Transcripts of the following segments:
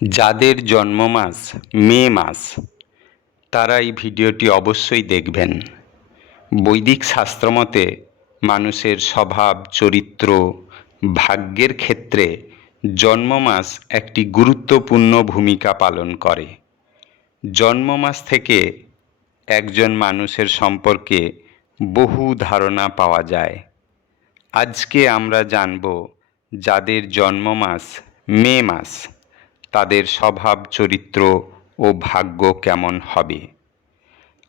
যাদের জন্ম মাস মে মাস তারা এই ভিডিওটি অবশ্যই দেখবেন। বৈদিক শাস্ত্রমতে মানুষের স্বভাব, চরিত্র, ভাগ্যের ক্ষেত্রে জন্ম মাস একটি গুরুত্বপূর্ণ ভূমিকা পালন করে। জন্ম মাস থেকে একজন মানুষের সম্পর্কে বহু ধারণা পাওয়া যায়। আজকে আমরা জানব যাদের জন্ম মাস মে মাস তাদের স্বভাব, চরিত্র ও ভাগ্য কেমন হবে।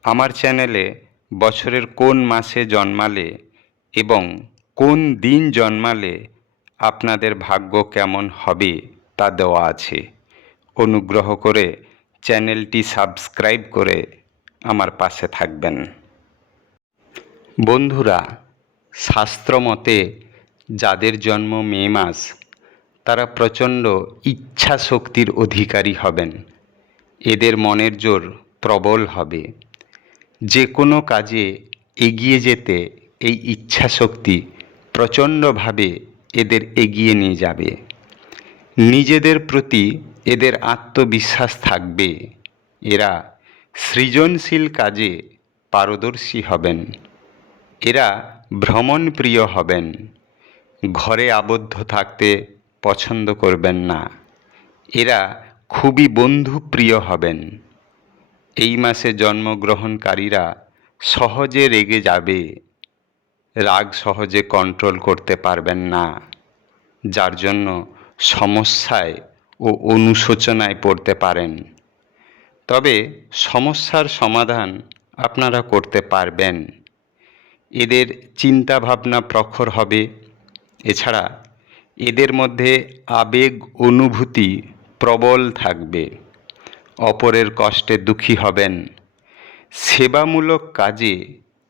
আমার চ্যানেলে বছরের কোন মাসে জন্মালে এবং কোন দিন জন্মালে আপনাদের ভাগ্য কেমন হবে তা দেওয়া আছে। অনুগ্রহ করে চ্যানেলটি সাবস্ক্রাইব করে আমার পাশে থাকবেন। বন্ধুরা, শাস্ত্রমতে যাদের জন্ম মে মাস তারা প্রচণ্ড ইচ্ছা শক্তির অধিকারী হবেন। এদের মনের জোর প্রবল হবে। যে কোনো কাজে এগিয়ে যেতে এই ইচ্ছা শক্তি প্রচণ্ডভাবে এদের এগিয়ে নিয়ে যাবে। নিজেদের প্রতি এদের আত্মবিশ্বাস থাকবে। এরা সৃজনশীল কাজে পারদর্শী হবেন। এরা ভ্রমণপ্রিয় হবেন। ঘরে আবদ্ধ থাকতে পছন্দ করবেন না। এরা খুবই বন্ধুপ্রিয় হবেন। এই মাসে জন্মগ্রহণকারীরা সহজে রেগে যাবে। রাগ সহজে কন্ট্রোল করতে পারবেন না, যার জন্য সমস্যায় ও অনুশোচনায় পড়তে পারেন। তবে সমস্যার সমাধান আপনারা করতে পারবেন। এদের চিন্তাভাবনা প্রখর হবে। এছাড়া এদের মধ্যে আবেগ অনুভূতি প্রবল থাকবে। অপরের কষ্টে দুঃখী হবেন। সেবামূলক কাজে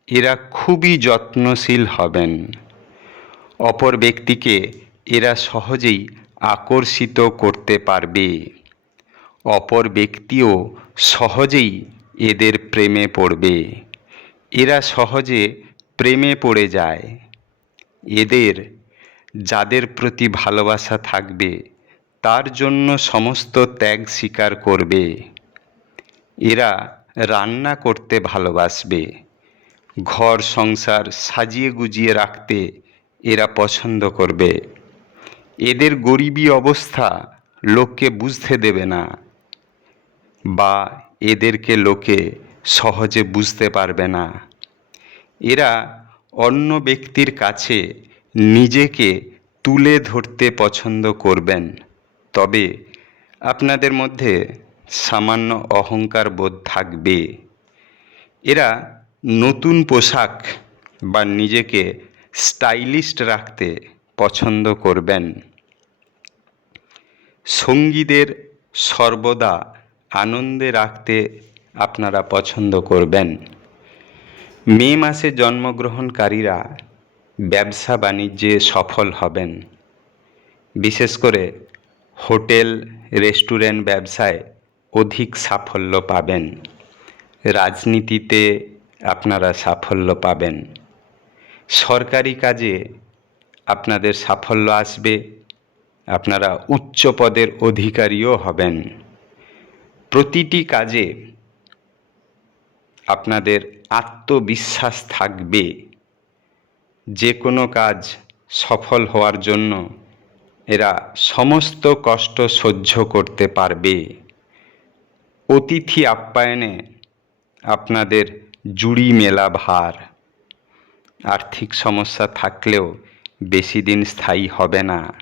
এরা খুবই যত্নশীল হবেন। অপর ব্যক্তিকে এরা সহজেই আকর্ষিত করতে পারবে। অপর ব্যক্তিও সহজেই এদের প্রেমে পড়বে। এরা সহজে প্রেমে পড়ে যায়। এদের যাদের প্রতি ভালোবাসা থাকবে তার জন্য সমস্ত ত্যাগ স্বীকার করবে। এরা রান্না করতে ভালোবাসবে। ঘর সংসার সাজিয়ে গুজিয়ে রাখতে এরা পছন্দ করবে। এদের গরিবী অবস্থা লোককে বুঝতে দেবে না, বা এদেরকে লোকে সহজে বুঝতে পারবে না। এরা অন্য ব্যক্তির কাছে নিজেকে তুলে ধরতে পছন্দ করবেন। তবে আপনাদের মধ্যে সামান্য অহংকার বোধ থাকবে। এরা নতুন পোশাক বা নিজেকে স্টাইলিস্ট রাখতে পছন্দ করবেন। সঙ্গীদের সর্বদা আনন্দে রাখতে আপনারা পছন্দ করবেন। মে মাসে জন্মগ্রহণকারীরা ব্যবসা বাণিজ্যে সফল হবেন। বিশেষ করে হোটেল, রেস্টুরেন্ট ব্যবসায় অধিক সাফল্য পাবেন। রাজনীতিতে আপনারা সাফল্য পাবেন। সরকারি কাজে আপনাদের সাফল্য আসবে। আপনারা উচ্চ পদের অধিকারীও হবেন। প্রতিটি কাজে আপনাদের আত্মবিশ্বাস থাকবে। যে কোনো কাজ সফল হওয়ার জন্য এরা সমস্ত কষ্ট সহ্য করতে পারবে। অতিথি আপ্যায়নে আপনাদের জুড়ি মেলা ভার। আর্থিক সমস্যা থাকলেও বেশি দিন স্থায়ী হবে না।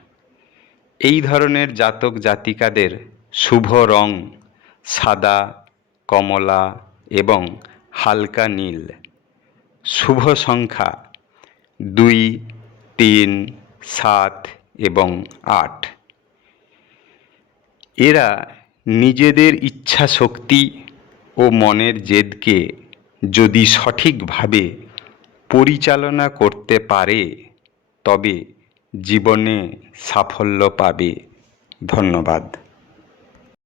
এই ধরনের জাতক জাতিকাদের শুভ রং সাদা, কমলা এবং হালকা নীল। শুভ সংখ্যা 2, 3, 7 এবং 8। এরা নিজেদের ইচ্ছা শক্তি ও মনের জেদকে যদি সঠিকভাবে পরিচালনা করতে পারে তবে জীবনে সাফল্য পাবে। ধন্যবাদ।